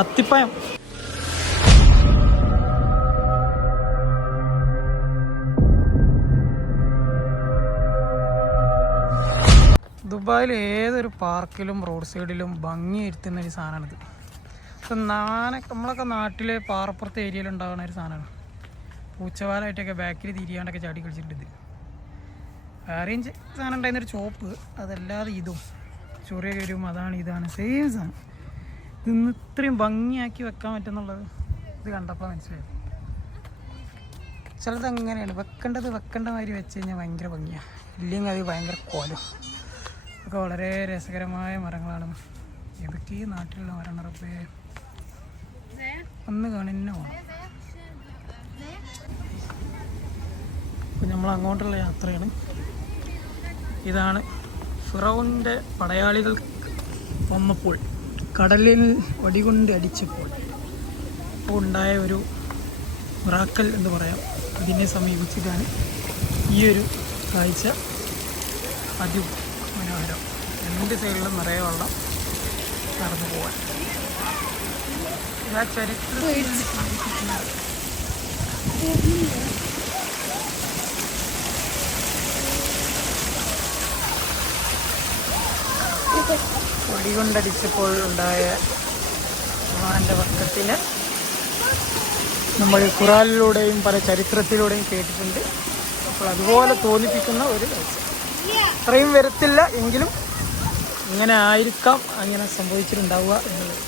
അത്തിപ്പയം ദുബായിൽ ഏതൊരു പാർക്കിലും റോഡ് സൈഡിലും ഭംഗി ഇരുത്തുന്ന ഒരു സാധനമാണിത്. ഇപ്പം നാന നമ്മളൊക്കെ നാട്ടിലെ പാറപ്പുറത്തെ ഏരിയയിൽ ഉണ്ടാകുന്ന ഒരു സാധനമാണ്. പൂച്ചവാലായിട്ടൊക്കെ ബാക്കിൽ തിരിയാണ്ടൊക്കെ ചാടി കളിച്ചിട്ടുണ്ട് ഇത്. വേറെയും സാധനം ഉണ്ടായിരുന്നൊരു ചോപ്പ് അതല്ലാതെ ഇതും. ചൊറിയ കയറും അതാണ് ഇതാണ് സെയിം സാധനം. ഇന്ന് ഇത്രയും ഭംഗിയാക്കി വെക്കാൻ പറ്റുന്നുള്ളത് ഇത് കണ്ടപ്പോൾ മനസ്സിലായി. ചിലത് അങ്ങനെയാണ്. വെക്കേണ്ടത് വെക്കേണ്ട മാതിരി വെച്ച് കഴിഞ്ഞാൽ ഭയങ്കര ഭംഗിയാണ് ഇല്ലെങ്കിൽ അത് ഭയങ്കര കോലം. ഒക്കെ വളരെ രസകരമായ മരങ്ങളാണ്. ഏതൊക്കെ ഈ നാട്ടിലുള്ള മരണറപ്പേ. ഒന്ന് കാണുന്ന പോകണം നമ്മൾ അങ്ങോട്ടുള്ള യാത്രയാണ്. ഇതാണ് ഫിറോണിന്റെ പടയാളികൾ വന്നപ്പോൾ കടലിൽ വടികൊണ്ട് അടിച്ചപ്പോൾ. ഉണ്ടായ ഒരു മിറാക്കൽ എന്ന് പറയാം. അതിനെ സമീപിച്ചതാണ് ഈ ഒരു കാഴ്ച. അതി മനോഹരം. രണ്ട് സൈഡിലും നിറയെ വെള്ളം നടന്നു പോകാൻ ആ വടികൊണ്ടടിച്ചപ്പോൾ ഉണ്ടായ ഭഗവാന്റെ വക്കത്തിന് നമ്മൾ ഖുറാനിലൂടെയും പല ചരിത്രത്തിലൂടെയും കേട്ടിട്ടുണ്ട്. അപ്പോൾ അതുപോലെ തോന്നിപ്പിക്കുന്ന ഒരു കാഴ്ച അത്രയും വരത്തില്ല എങ്കിലും ഇങ്ങനെ ആയിരിക്കാം അങ്ങനെ സംഭവിച്ചിട്ടുണ്ടാവുക എന്നുള്ളത്.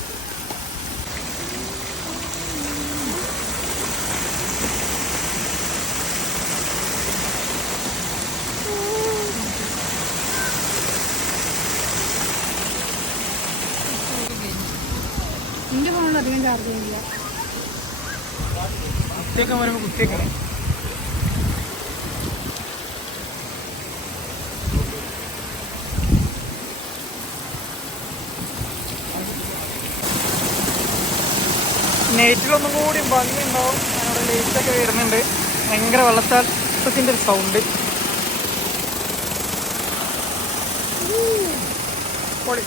എന്റെ ഫോണിൽ അധികം ചാർജ് ചെയ്യുന്നില്ല. കുത്തിയൊക്കെ വരുമ്പോൾ കുത്തിയൊക്കെ നെയ്റ്റിലൊന്നും കൂടി ഭംഗി ഉണ്ടാവും അവിടെ ലൈറ്റൊക്കെ വരുന്നുണ്ട്. ഭയങ്കര വെള്ളച്ചാട്ടത്തിന്റെ ഒരു സൗണ്ട് പൊളി.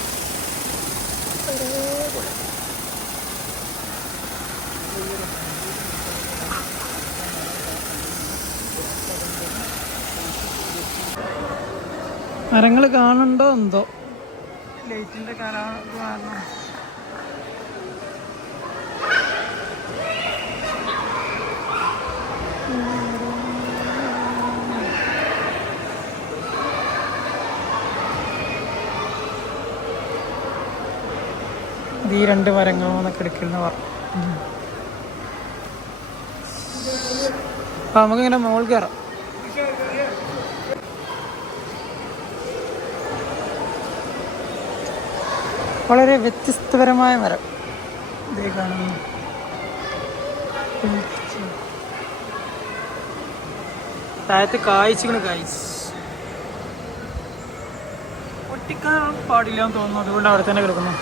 മരങ്ങൾ കാണണ്ടോ എന്തോ? കാരണം. ഈ രണ്ട് മരങ്ങളും മരങ്ങളൊന്നൊക്കെ എടുക്കുന്ന പറഞ്ഞു അപ്പൊ നമുക്കിങ്ങനെ മോൾ കയറാം. വളരെ വ്യത്യസ്തപരമായ മരം. ഇതേ കാണുന്നു. താഴത്ത് കായ്ച്ചിക്കണ് കായ്സ് ഒട്ടിക്കാൻ പാടില്ല എന്ന് തോന്നുന്നു. അതുകൊണ്ട് അവിടെ തന്നെ കിടക്കുന്നു.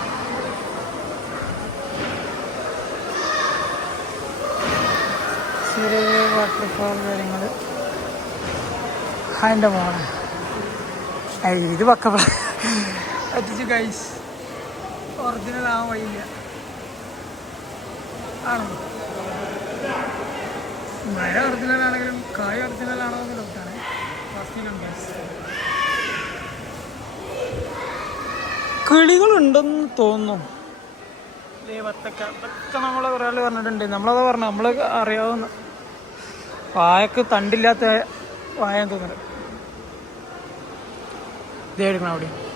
ചെറിയ വാട്ടർഫാൾ കാര്യങ്ങൾ അതിന്റെ മോളെ. ഇത് പക്ക പറ്റിച്ചു ഗൈസ് ഒറിജിനൽ ആവാൻ വഴിയില്ല. ആണോ? മഴ ഒറിജിനൽ ആണെങ്കിലും കായ ഒറിജിനൽ ആണോ. എന്ന് ഡൗട്ടാണ് കിളികളുണ്ടെന്ന് തോന്നുന്നു. വത്തക്ക. നമ്മളെ ഒരാൾ പറഞ്ഞിട്ടുണ്ട്. നമ്മളത് പറഞ്ഞു നമ്മൾ അറിയാവുന്ന വായക്ക് തണ്ടില്ലാത്ത വായ തോന്നുന്നുണ്ട് ഇതേ എടുക്കണം അവിടെ.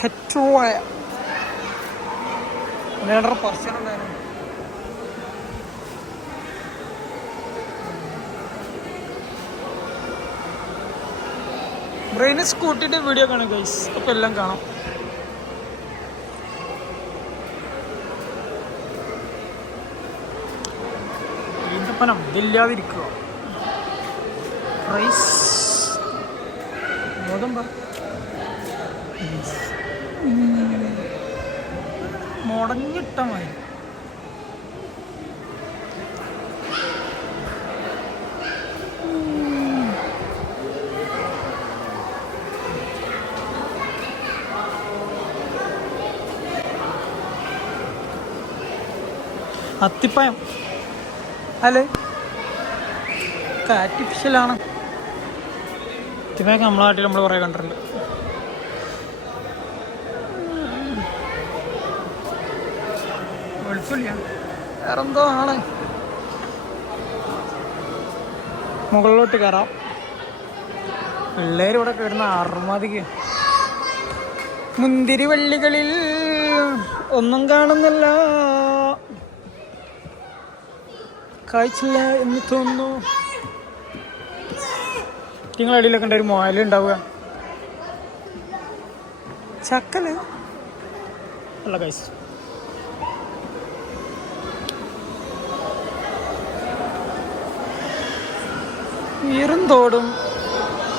കെറ്റുവായ രണ്ടര പറശ്ശൻ ഉണ്ടായിരുന്നു ബ്രെയിന് സ്കൂട്ടിന്റെ വീഡിയോ കാണും ഗൈസ് അപ്പൊ എല്ലാം കാണാം. ഈന്തപ്പനം ഇതില്ലാതിരിക്കുക റൈസ് അത്തിപ്പയം അല്ലേ? ആർട്ടിഫിഷ്യലാണ് അത്തിപ്പയൊക്കെ നമ്മളെ നാട്ടിൽ നമ്മൾ കുറേ കണ്ടിട്ടുണ്ട്. വേറെന്തോ ആണ്. മുകളിലോട്ട് കയറാം പിള്ളേർ ഇവിടെ കയറുന്ന അറുമതിക്ക് മുന്തിരി വള്ളികളിൽ ഒന്നും കാണുന്നില്ല. കാഴ്ചില്ല എന്ന് തോന്നുന്നു. നിങ്ങളടിയിലൊക്കെ ഉണ്ട് ഒരു മോയൽ ഉണ്ടാവുക. ചക്കൽ അല്ല കഴിച്ചു ഉയരും തോടും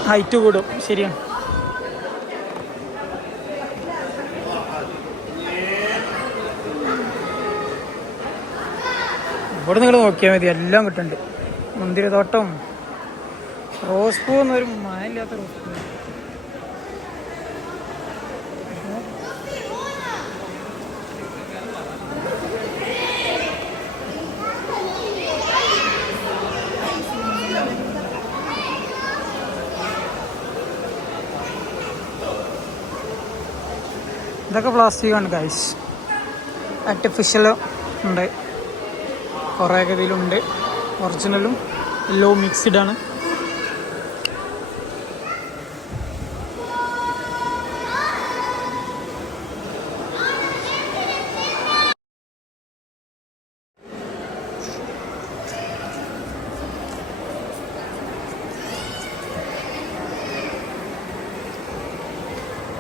ഹൈറ്റ് കൂടും. ശരിയാണ്. ഇവിടെ നിങ്ങൾ നോക്കിയാൽ മതി എല്ലാം കിട്ടുന്നുണ്ട്. മുന്തിരിത്തോട്ടം റോസ് പൂ എന്നൊരു മഴയില്ലാത്ത റോസ് പൂ. ഇതൊക്കെ പ്ലാസ്റ്റിക് ആണ് ഗൈസ് ആർട്ടിഫിഷ്യൽ ഉണ്ട്. കുറേയൊക്കെ ഇതിലുണ്ട് ഒറിജിനലും എല്ലോ മിക്സ്ഡ് ആണ്.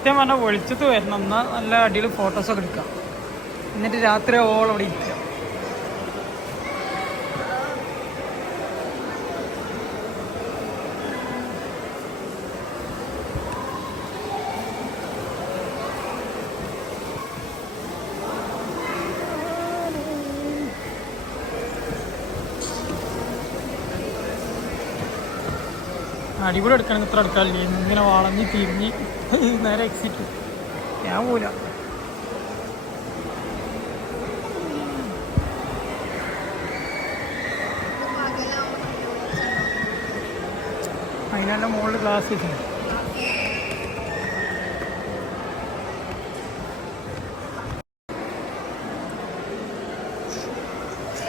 സത്യം പറഞ്ഞാൽ വെളിച്ചത്ത് വരണം. എന്നാൽ നല്ല അടിയിൽ ഫോട്ടോസൊക്കെ എടുക്കാം. എന്നിട്ട് രാത്രി ഓൾ അവിടെ ഇരിക്കുക അടിപൊളി എടുക്കണമെങ്കിൽ ഇത്ര എടുക്കാറില്ലേ? ഇങ്ങനെ വളഞ്ഞ് തിരിഞ്ഞ് നേരെ എക്സിറ്റ് ഞാൻ പോല അതിനെല്ലാം മുകളിൽ ഗ്ലാസ് വെച്ചിട്ടുണ്ട്.